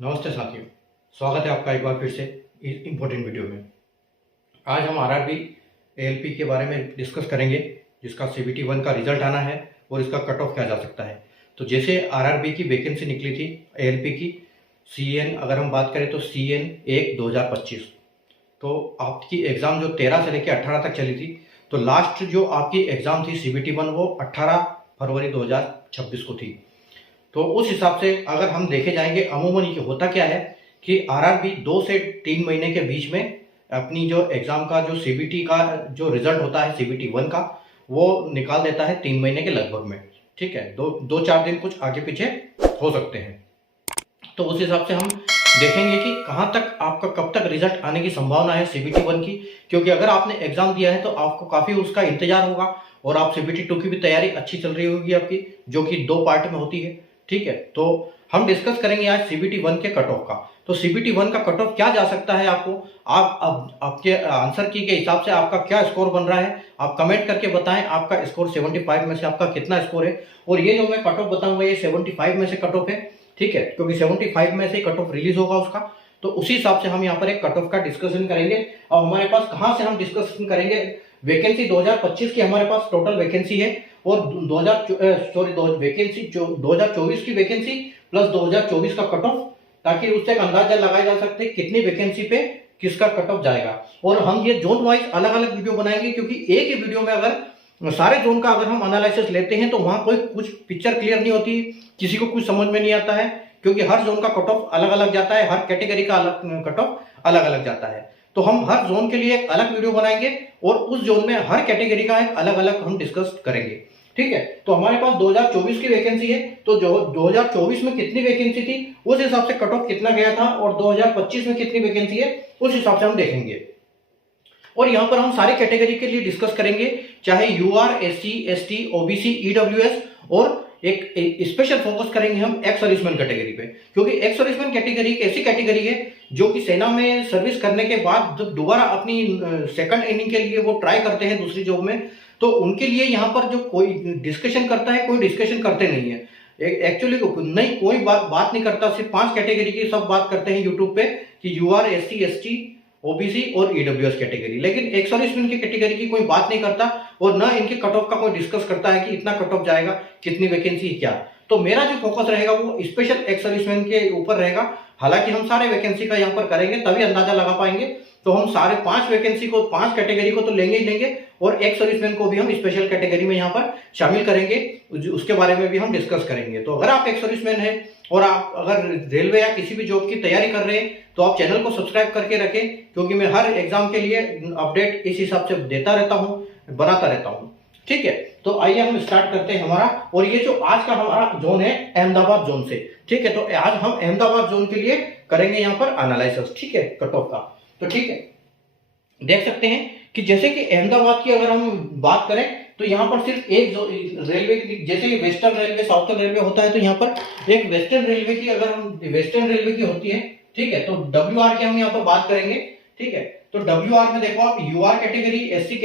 नमस्ते साथियों, स्वागत है आपका एक बार फिर से इस इम्पोर्टेंट वीडियो में। आज हम आरआरबी एएलपी के बारे में डिस्कस करेंगे, जिसका सीबीटी 1 का रिजल्ट आना है और इसका कट ऑफ क्या जा सकता है। तो जैसे आरआरबी की वैकेंसी निकली थी एएलपी की सीएन, अगर हम बात करें तो सीएन 1 2025, तो आपकी एग्ज़ाम जो 13 से लेकर 18 तक चली थी। तो लास्ट जो आपकी एग्ज़ाम थी सीबीटी 1 वो 18 फरवरी 2026 को थी। तो उस हिसाब से अगर हम देखे जाएंगे, अमूमन ये होता क्या है कि आरआरबी 2 से 3 महीने के बीच में अपनी जो एग्ज़ाम का जो सीबीटी का जो रिज़ल्ट होता है सीबीटी 1 का, वो निकाल देता है 3 महीने के लगभग में। ठीक है, दो चार दिन कुछ आगे पीछे हो सकते हैं। तो उस हिसाब से हम देखेंगे कि कहाँ तक आपका कब तक रिजल्ट आने की संभावना है सीबीटी 1 की, क्योंकि अगर आपने एग्ज़ाम दिया है तो आपको काफ़ी उसका इंतजार होगा और आप सीबीटी 2 की भी तैयारी अच्छी चल रही होगी आपकी, जो कि 2 पार्ट में होती है। ठीक है, तो हम डिस्कस करेंगे आज सीबीटी 1 के कट ऑफ का। तो सीबीटी 1 का कट ऑफ क्या जा सकता है आपको, आप अब आपके आंसर की के हिसाब से आपका क्या स्कोर बन रहा है, आप कमेंट करके बताएं आपका स्कोर 75 में से आपका कितना स्कोर है। और ये जो मैं कट ऑफ बताऊंगा ये 75 में से कट ऑफ है। ठीक है, क्योंकि 75 में से कट ऑफ रिलीज होगा उसका, तो उसी हिसाब से हम यहाँ पर एक कट ऑफ का डिस्कशन करेंगे। और हमारे पास कहाँ से हम डिस्कशन करेंगे, वैकेंसी 2025 की हमारे पास टोटल वैकेंसी है और 2024 की वैकेंसी प्लस 2024 का कट ऑफ, ताकि उससे एक अंदाजा लगाया जा सकते हैं कितनी वैकेंसी पे किसका कट ऑफ जाएगा। और हम ये जोन वाइज अलग अलग वीडियो बनाएंगे, क्योंकि एक ही वीडियो में अगर सारे जोन का अगर हम एनालिसिस लेते हैं तो वहां कोई कुछ पिक्चर क्लियर नहीं होती, किसी को कुछ समझ में नहीं आता है, क्योंकि हर जोन का कट ऑफ अलग अलग जाता है, हर कैटेगरी का अलग कट ऑफ अलग अलग जाता है। तो हम हर जोन के लिए एक अलग वीडियो बनाएंगे और उस जोन में हर कैटेगरी का एक अलग अलग हम डिस्कस करेंगे। ठीक है, तो हमारे पास 2024 की वैकेंसी है, तो जो 2024 में कितनी वैकेंसी थी उस हिसाब से कट ऑफ कितना गया था और 2025 में कितनी वैकेंसी है उस हिसाब से हम देखेंगे। और यहां पर हम सारी कैटेगरी के लिए डिस्कस करेंगे, चाहे UR, SC, ST, OBC, EWS, और एक स्पेशल फोकस करेंगे हम एक्स सर्विसमैन कैटेगरी पे, क्योंकि एक्स सर्विसमैन कैटेगरी एक ऐसी कैटेगरी है जो कि सेना में सर्विस करने के बाद जब दोबारा अपनी सेकंड इनिंग के लिए वो ट्राई करते हैं दूसरी जॉब में, तो उनके लिए यहाँ पर जो कोई डिस्कशन करता है, कोई डिस्कशन करते नहीं है एक्चुअली, नहीं कोई बात नहीं करता, सिर्फ 5 कैटेगरी की सब बात करते हैं यूट्यूब पे कि यूआर, एससी, एसटी, ओबीसी और ईडब्ल्यूएस कैटेगरी, लेकिन एक्स सर्विसमैन की कैटेगरी की कोई बात नहीं करता और ना इनके कट ऑफ का कोई डिस्कस करता है कि इतना कट ऑफ जाएगा, कितनी वैकेंसी क्या। तो मेरा जो फोकस रहेगा वो स्पेशल एक्स सर्विसमैन के ऊपर रहेगा। हालांकि हम सारे वैकेंसी का यहाँ पर करेंगे तभी अंदाजा लगा पाएंगे, तो हम सारे 5 वैकेंसी को 5 कैटेगरी को तो लेंगे ही लेंगे और एक्स सर्विसमैन को भी हम स्पेशल कैटेगरी में यहाँ पर शामिल करेंगे, उसके बारे में भी हम डिस्कस करेंगे। तो अगर आप एक्स सर्विसमैन हैं और आप अगर रेलवे या किसी भी जॉब की तैयारी कर रहे हैं तो आप चैनल को सब्सक्राइब करके रखें, क्योंकि मैं हर एग्जाम के लिए अपडेट इस हिसाब से देता रहता हूँ, बनाता रहता हूँ। ठीक है, तो आइए हम स्टार्ट करते हैं हमारा। और ये जो आज का हमारा जोन है अहमदाबाद जोन से, ठीक है, तो आज हम अहमदाबाद जोन के लिए करेंगे यहाँ पर एनालिसिस, ठीक है, कट ऑफ का। तो ठीक है, देख सकते हैं कि जैसे कि अहमदाबाद की अगर हम बात करें तो यहाँ पर सिर्फ एक जो रेलवे, जैसे कि वेस्टर्न रेलवे, साउथर्न रेलवे होता है, तो यहाँ पर एक वेस्टर्न रेलवे की, अगर हम वेस्टर्न रेलवे की होती है, ठीक है, तो डब्ल्यूआर की हम यहाँ पर बात करेंगे। ठीक है, तो डब्ल्यूआर में देखो आप UR category, SC,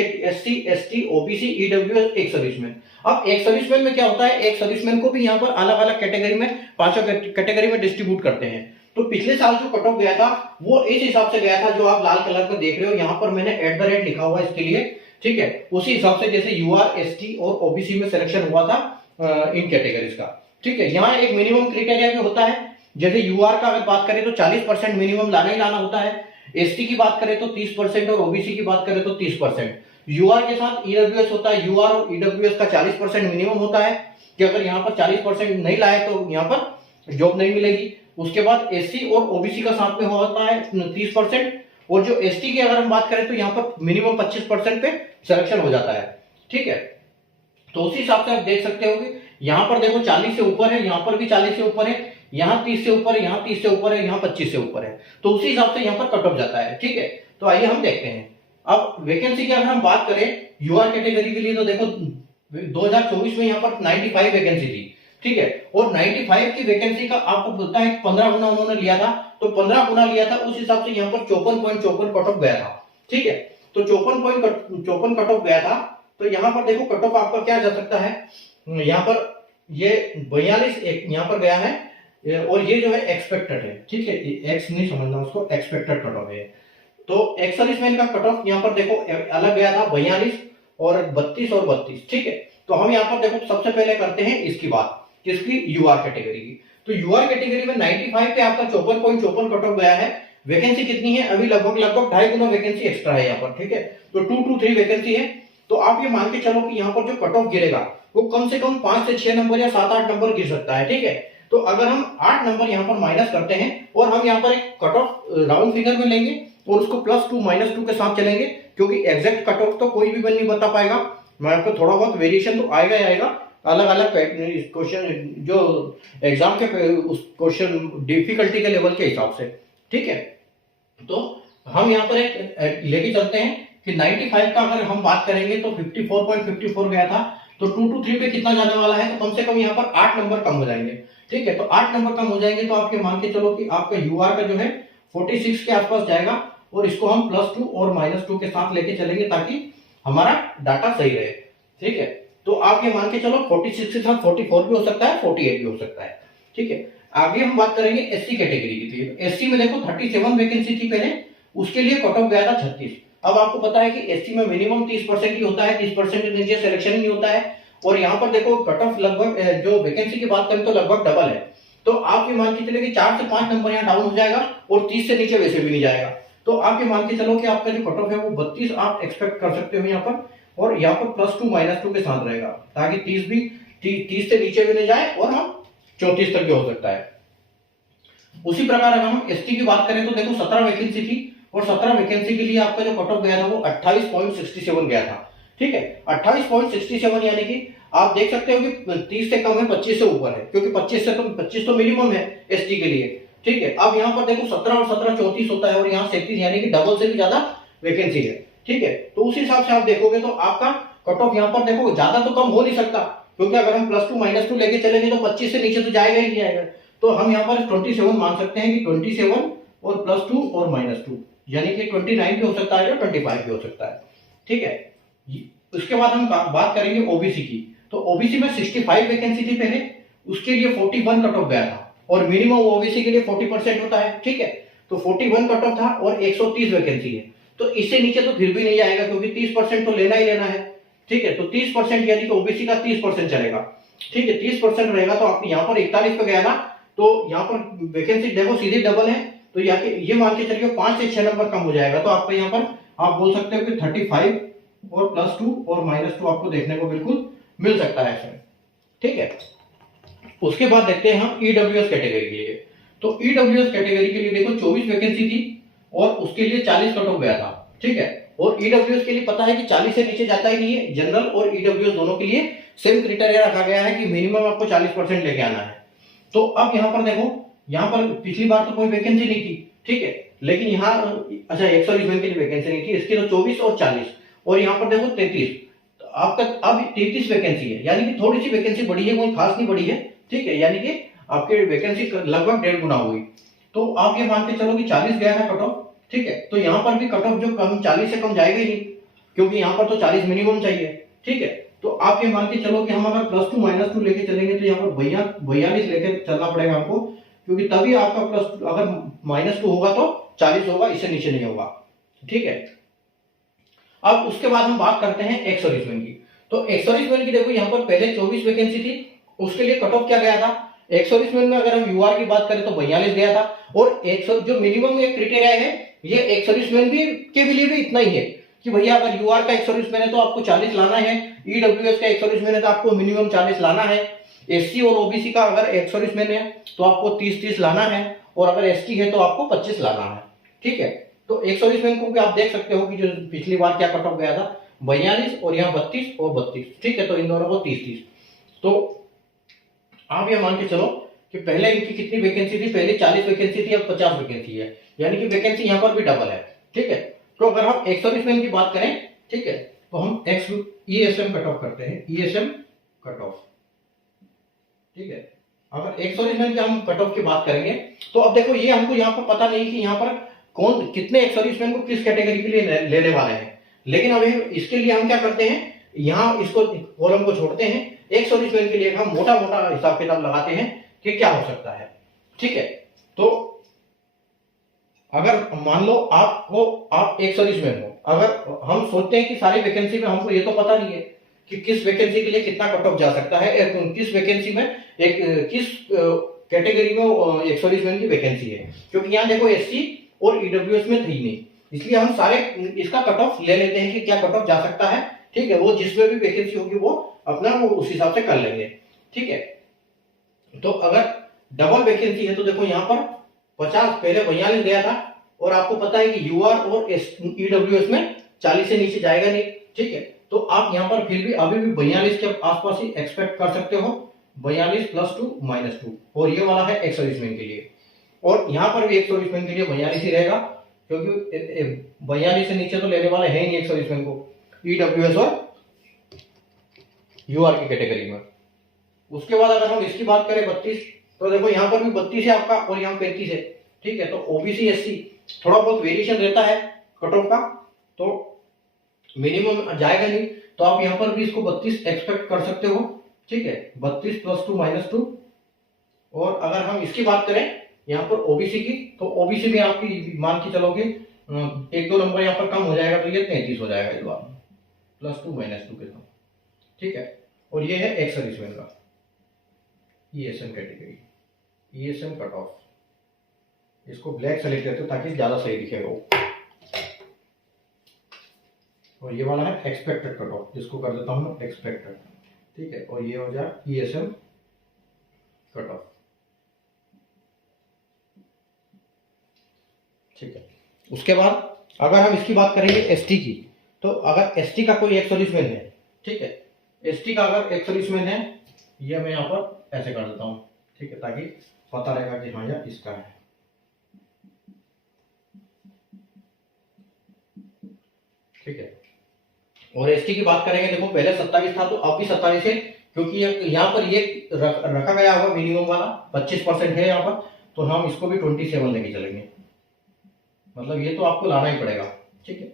ST, OBC, EWS, ex serviceman. अब एक सर्विसमैन में क्या होता है, एक सर्विसमैन को भी यहाँ पर अलग अलग कैटेगरी में, 5 कैटेगरी में डिस्ट्रीब्यूट करते हैं। तो पिछले साल जो कट ऑफ गया था वो इस हिसाब से गया था, जो आप लाल कलर में देख रहे हो, यहाँ पर मैंने @ लिखा हुआ है इसके लिए। ठीक है, उसी हिसाब से जैसे यूआर, एसटी और ओबीसी में सिलेक्शन हुआ था इन कैटेगरीज का। ठीक है, यहाँ एक मिनिमम क्राइटेरिया भी होता है, जैसे यूआर का अगर बात करें तो 40% मिनिमम लाना ही लाना होता है, एसटी की बात करें तो 30% और ओबीसी की बात करें तो 30%। यूआर के साथ ईडब्ल्यूएस होता है, यूआर और ईडब्ल्यूएस का 40% मिनिमम होता है कि अगर यहाँ पर 40% नहीं लाए तो यहाँ पर जॉब नहीं मिलेगी। उसके बाद एससी और ओबीसी का साथ में होता है 30%, और जो एसटी की अगर हम बात करें तो यहाँ पर मिनिमम 25% पे सिलेक्शन हो जाता है। ठीक है, तो उसी हिसाब से आप देख सकते हो कि यहाँ पर देखो 40 से ऊपर है, यहाँ पर भी 40 से ऊपर है, यहाँ 30 से ऊपर है, यहाँ 30 से ऊपर है, यहाँ 25 से ऊपर है, तो उसी हिसाब से यहाँ पर कट ऑफ जाता है। ठीक है, तो आइए हम देखते हैं। अब वैकेंसी की अगर हम बात करें यूआर कैटेगरी के लिए, तो देखो 2024 में यहाँ पर 95 वैकेंसी थी। ठीक है, और 95 की वैकेंसी का आपको पता है 15 गुना उन्होंने लिया था, तो 15 गुना लिया था, उस हिसाब से यहाँ पर 54.54 कट ऑफ गया था। ठीक है, तो 54 कट ऑफ गया था, तो यहाँ पर देखो कट ऑफ आपका क्या जा सकता है, यहाँ पर ये 42 यहाँ पर गया है, और ये जो है एक्सपेक्टेड है, ठीक है, एक्स नहीं समझना उसको, एक्सपेक्टेड कट ऑफ है। तो एक्स सर्विसमैन का कट ऑफ यहाँ पर देखो अलग गया था 42 और 32 और 32, ठीक है। तो हम यहाँ पर देखो सबसे पहले करते हैं इसकी बात, किसकी, यूआर कैटेगरी की। तो यूआर कैटेगरी में 95 पे आपका 54.54 कट ऑफ गया है। वैकेंसी कितनी है, अभी लगभग 2.5 गुना वैकेंसी एक्स्ट्रा है यहाँ पर, ठीक है। तो 223 वैकेंसी है। तो आप ये मान के चलो कि यहाँ पर जो कट ऑफ गिरेगा वो कम से कम 5 से 6 नंबर या 7-8 नंबर गिर सकता है, ठीक है। तो अगर हम 8 नंबर यहाँ पर माइनस करते हैं और हम यहाँ पर एक कट ऑफ राउंड फिगर में लेंगे और उसको +2 -2 के साथ चलेंगे, क्योंकि एग्जैक्ट कट ऑफ तो कोई भी नहीं बता पाएगा, मैं आपको थोड़ा बहुत वेरिएशन तो आएगा ही आएगा, अलग अलग क्वेश्चन जो एग्जाम के उस क्वेश्चन डिफिकल्टी के लेवल के हिसाब से, ठीक है। तो हम यहाँ पर एक लेके चलते हैं कि 95 का अगर हम बात करेंगे तो 54.54 गया था, तो 223 पे कितना जाने वाला है, तो कम से कम यहाँ पर 8 नंबर कम हो जाएंगे, ठीक है। तो 8 नंबर कम हो जाएंगे तो आपके मान के चलो कि आपका यूआर का जो है 46 के आसपास जाएगा, और इसको हम +2 और -2 के साथ लेके चलेंगे ताकि हमारा डाटा सही रहे, ठीक है। तो आप ये मान के चलो 46 के साथ 44 भी हो सकता है, 48 भी हो सकता है, ठीक है। आगे हम बात करेंगे एससी कैटेगरी की। एससी में देखो 37 वैकेंसी थी पहले, उसके लिए कट ऑफ गया था 36। अब आपको पता है कि एससी में मिनिमम 30% ही होता है, 30% के नीचे सिलेक्शन नहीं होता है, और यहाँ पर देखो कट ऑफ लगभग जो वैकेंसी की बात करें तो लगभग डबल है। तो आप ये मान के चले कि 4 से 5 नंबर यहाँ डाउन हो जाएगा, और 30 से नीचे वैसे भी नहीं जाएगा। तो आप ये मान के चलो कि आपका जो कट ऑफ है वो 32 आप एक्सपेक्ट कर सकते हो यहाँ पर, और यहाँ पर +2 -2 के साथ रहेगा, ताकि 30 से नीचे भी नहीं जाए और हम 34 तक भी हो सकता है। उसी प्रकार अगर हम एसटी की बात करें तो देखो 17 वैकेंसी थी, और 17 वैकेंसी के लिए आपका जो कट ऑफ गया था वो 28.67 गया था, ठीक है। 28.67 यानी कि आप देख सकते हो कि 30 से कम है, 25 से ऊपर है, क्योंकि 25 तो मिनिमम है एसटी के लिए, ठीक है। अब यहाँ पर देखो 17 और 17 34 होता है, और यहाँ 37 यानी कि डबल से भी ज्यादा वैकेंसी है, ठीक है। तो उस हिसाब से आप देखोगे तो आपका कट ऑफ यहाँ पर देखो ज्यादा तो कम हो नहीं सकता, क्योंकि अगर हम +2 -2 लेके चलेंगे तो 25 से नीचे तो जाएगा ही नहीं जाएगा। तो हम यहाँ पर 27 मान सकते हैं कि 27 और +2 और -2 यानी कि 29 भी हो सकता है या 25 भी हो सकता है, ठीक है। उसके बाद हम बात करेंगे ओबीसी की। तो ओबीसी में 65 वैकेंसी थी पहले, उसके लिए 41 कट ऑफ गया था, और मिनिमम ओबीसी के लिए 40% होता है, ठीक है। तो 41 कट ऑफ था और 130 वैकेंसी है, तो इससे नीचे तो फिर भी नहीं आएगा, क्योंकि 30% तो लेना ही लेना है, ठीक है। तो 30% यानी कि ओबीसी का 30% चलेगा, ठीक है। 30% रहेगा, तो आप यहाँ पर 41 पे गया ना, तो यहाँ पर वैकेंसी देखो सीधे डबल है, तो ये मान के चलिए 5 से 6 नंबर कम हो जाएगा, तो आपको यहाँ पर आप बोल सकते हो कि 35 और +2 और -2 आपको देखने को बिल्कुल मिल सकता है इसमें, ठीक है। उसके बाद देखते हैं हम ईडब्ल्यूएस कैटेगरी के लिए। तो ईडब्ल्यूएस कैटेगरी के लिए देखो 24 वैकेंसी थी, और उसके लिए 40 कट ऑफ गया था, ठीक है। और ईडब्ल्यूएस के लिए पता है कि 40 से नीचे जाता ही नहीं है, जनरल और ईडब्ल्यूएस दोनों के लिए सेम क्राइटेरिया रखा गया है कि मिनिमम आपको 40% लेके आना है। तो अब यहाँ पर देखो, यहाँ पर पिछली बार तो कोई वैकेंसी नहीं थी, ठीक है, लेकिन यहाँ अच्छा 120 के लिए वैकेंसी नहीं थी, इसकी तो 24 और 40, और यहाँ पर देखो 33, तो आपका अब 33 वैकेंसी है, यानी कि थोड़ी सी वैकेंसी बढ़ी है, कोई खास नहीं बढ़ी है, ठीक है, यानी कि आपके वैकेंसी लगभग 1.5 गुना हुई। तो आप ये मान के चलो कि 40 गया है कट ऑफ, ठीक है। तो यहाँ पर भी कट ऑफ जो कम 40 से कम जाएगा ही नहीं, क्योंकि यहाँ पर तो 40 मिनिमम चाहिए, ठीक है। तो आप ये मान के चलो कि हम अगर +2 -2 लेके चलेंगे तो यहाँ पर 42 लेके चलना पड़ेगा हमको, क्योंकि तभी आपका अगर -2 होगा तो 40 होगा, इससे नीचे नहीं होगा, ठीक है। अब उसके बाद हम बात करते हैं एक्स सर्विसमैन की। तो एक्स सर्विसमैन की देखो यहाँ पर पहले 24 वैकेंसी थी, उसके लिए कट ऑफ क्या गया था, एक्स सर्विसमैन में अगर हम यूआर की बात करें तो 42 गया था, और जो मिनिमम एक क्राइटेरिया है ये एक्स सर्विसमैन भी के लिए भी इतना ही है कि भैया अगर यूआर का एक्स सर्विसमैन है तो आपको 40 लाना है, ईडब्ल्यूएस का एक्स सर्विसमैन है तो आपको मिनिमम 40 लाना है, एससी और ओबीसी का अगर एक्स सर्विसमैन है तो आपको 30 लाना है, और अगर एसटी है तो आपको 25 लाना है, ठीक है। तो एक्स सर्विसमैन को भी आप देख सकते हो कि जो पिछली बार क्या कट ऑफ गया था 42, और यहाँ 32 और 32, ठीक है। तो इन दोनों को 30। तो आप ये मान के चलो कि पहले इनकी कितनी वैकेंसी थी, पहले 40 वैकेंसी थी, अब 50 वैकेंसी है, यानी कि वैकेंसी यहाँ पर भी डबल है, ठीक है। तो अगर हम एक्स सर्विसमैन की बात करें, ठीक है, तो हम ईएसएम कट ऑफ करते हैं, ईएसएम कट ऑफ, ठीक है। अगर एक्स सर्विसमैन की हम कट ऑफ की बात करेंगे तो अब देखो ये हमको यहाँ पर पता नहीं कि यहाँ पर कौन कितने एक्स सर्विसमैन को किस कैटेगरी के लिए लेने वाले हैं, लेकिन अभी इसके लिए हम क्या करते हैं, यहाँ इसको कॉलम को छोड़ते हैं, एक्स सर्विसमैन के लिए हम मोटा हिसाब किताब लगाते हैं कि क्या हो सकता है। ठीक है। तो अगर मान लो आप एक सर्विसमैन हो, अगर हम सोचते हैं कि सारी वैकेंसी में हमको ये तो पता नहीं है कि किस वैकेंसी के लिए कितना कट ऑफ जा सकता है, किस वैकेंसी में किस कैटेगरी में एक सर्विसमैन की वैकेंसी है, क्योंकि यहाँ देखो एससी और ईडब्ल्यूएस में थी नहीं, इसलिए हम सारे इसका कट ऑफ ले लेते हैं कि क्या कट ऑफ जा सकता है। ठीक है, वो जिसमें भी वैकेंसी होगी वो अपना वो उस हिसाब से कर लेंगे। ठीक है, तो अगर डबल वैकेंसी है तो देखो यहाँ पर 50 पहले 42 गया था, और आपको पता है कि यूआर और ईडब्ल्यूएस में 40 से नीचे जाएगा नहीं। ठीक है, तो आप यहाँ पर फिर भी अभी भी 42 के आसपास ही एक्सपेक्ट कर सकते हो, 42 + 2 - 2, और ये वाला है एक सर्विसमैन के लिए, और यहाँ पर भी एक सर्विसमैन के लिए 42 ही रहेगा, क्योंकि 42 से नीचे तो लेने वाले है नहीं एक सर्विसमैन को ईडब्ल्यूएस और यूआर की कैटेगरी में। उसके बाद अगर हम इसकी बात करें 32, तो देखो यहाँ पर भी 32 है आपका और यहाँ 35 है। ठीक है, तो ओबीसी एससी थोड़ा बहुत वेरिएशन रहता है कट ऑफ का, तो मिनिमम जाएगा नहीं, तो आप यहाँ पर भी इसको 32 एक्सपेक्ट कर सकते हो। ठीक है, 32 + 2 - 2, और अगर हम इसकी बात करें यहाँ पर ओबीसी की, तो ओबीसी में आपकी मान के चलोगे 1-2 नंबर यहाँ पर कम हो जाएगा, तो ये 33 हो जाएगा इस बार +2 - 2 के साथ। ठीक है, और ये है एक्स सर्विसमैन का ESM category, ESM cut off, इसको ब्लैक सेलेक्ट करते हो ताकि ज्यादा सही दिखेगा वो। और ये वाला है एक्सपेक्टेड कट ऑफ, जिसको कर देता हूँ एक्सपेक्टेड। ठीक है, और ये हो जाए ईएसएम कट ऑफ। ठीक है, उसके बाद अगर हम इसकी बात करेंगे एसटी की, तो अगर एसटी का कोई एक सर्विसमैन है, ठीक है, एसटी का अगर एक सर्विसमैन है, ये मैं यहाँ पर ऐसे कर देता हूँ। ठीक है, ताकि पता रहेगा कि हाँ यार इसका है। ठीक है, और एसटी की बात करेंगे, देखो पहले 27 था तो अब भी 27 है, क्योंकि यहाँ पर ये रखा गया होगा मिनिमम वाला 25% है यहाँ पर, तो हम इसको भी 27 लेके चलेंगे, मतलब ये तो आपको लाना ही पड़ेगा। ठीक है,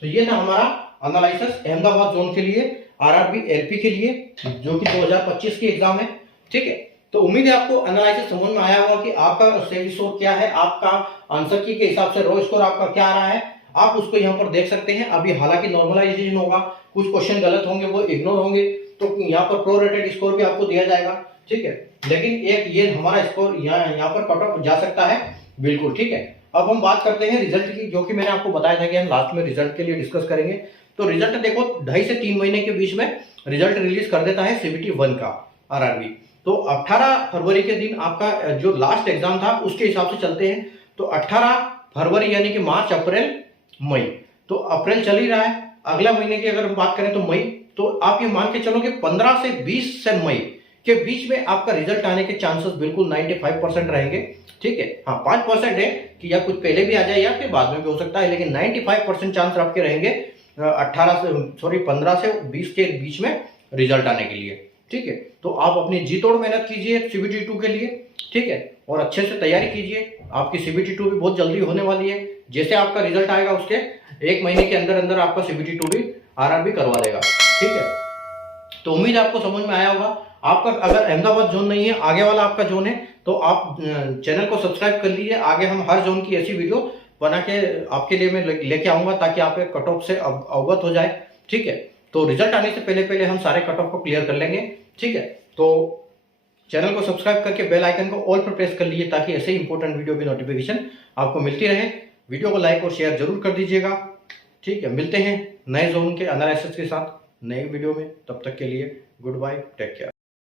तो ये था हमारा एनालिसिस अहमदाबाद जोन के लिए, आरआरबी एलपी के लिए, जो कि 2025 की एग्जाम है। ठीक है, तो उम्मीद है आपको एनालिसिस समझ में आया होगा कि आपका सेविंग स्कोर क्या है, आपका आंसर की के हिसाब से रो स्कोर आपका क्या आ रहा है, आप उसको यहाँ पर देख सकते हैं। अभी हालांकि नॉर्मलाइजेशन होगा, कुछ क्वेश्चन गलत होंगे वो इग्नोर होंगे, तो यहाँ पर प्रोरेटेड स्कोर भी आपको दिया जाएगा। ठीक है, लेकिन एक ये हमारा स्कोर यहाँ पर कट ऑफ जा सकता है बिल्कुल। ठीक है, अब हम बात करते हैं रिजल्ट की, जो कि मैंने आपको बताया था कि हम लास्ट में रिजल्ट के लिए डिस्कस करेंगे। तो रिजल्ट देखो 2.5 से 3 महीने के बीच में रिजल्ट रिलीज कर देता है सीबीटी 1 का आरआरबी। तो 18 फरवरी के दिन आपका जो लास्ट एग्जाम था उसके हिसाब से चलते हैं, तो 18 फरवरी यानी कि मार्च, अप्रैल, मई, तो अप्रैल चल ही रहा है, अगला महीने की अगर हम बात करें तो मई, तो आप ये मान के चलो कि 15 से 20 से मई के बीच में आपका रिजल्ट आने के चांसेस बिल्कुल 95% रहेंगे। ठीक है, हाँ 5% है कि या कुछ पहले भी आ जाए या फिर बाद में भी हो सकता है, लेकिन 95% चांस आपके रहेंगे 15 से 20 के बीच में रिजल्ट आने के लिए। ठीक है, तो आप अपनी जी तोड़ मेहनत कीजिए सीबीटी 2 के लिए। ठीक है, और अच्छे से तैयारी कीजिए, आपकी सीबीटी 2 भी बहुत जल्दी होने वाली है। जैसे आपका रिजल्ट आएगा उसके 1 महीने के अंदर अंदर आपका सीबीटी 2 भी आरआरबी करवा देगा। ठीक है, तो उम्मीद आपको समझ में आया होगा। आपका अगर अहमदाबाद जोन नहीं है, आगे वाला आपका जोन है, तो आप चैनल को सब्सक्राइब कर लीजिए। आगे हम हर जोन की ऐसी वीडियो बना के आपके लिए मैं लेके आऊंगा, ताकि आप कट ऑफ से अवगत हो जाए। ठीक है, तो रिजल्ट आने से पहले पहले हम सारे कट ऑफ को क्लियर कर लेंगे। ठीक है, तो चैनल को सब्सक्राइब करके बेल आइकन को ऑल पर प्रेस कर लीजिए, ताकि ऐसे इंपॉर्टेंट वीडियो की नोटिफिकेशन आपको मिलती रहे। वीडियो को लाइक और शेयर जरूर कर दीजिएगा। ठीक है, मिलते हैं नए जोन के एनालिसिस के साथ नए वीडियो में, तब तक के लिए गुड बाय, टेक केयर।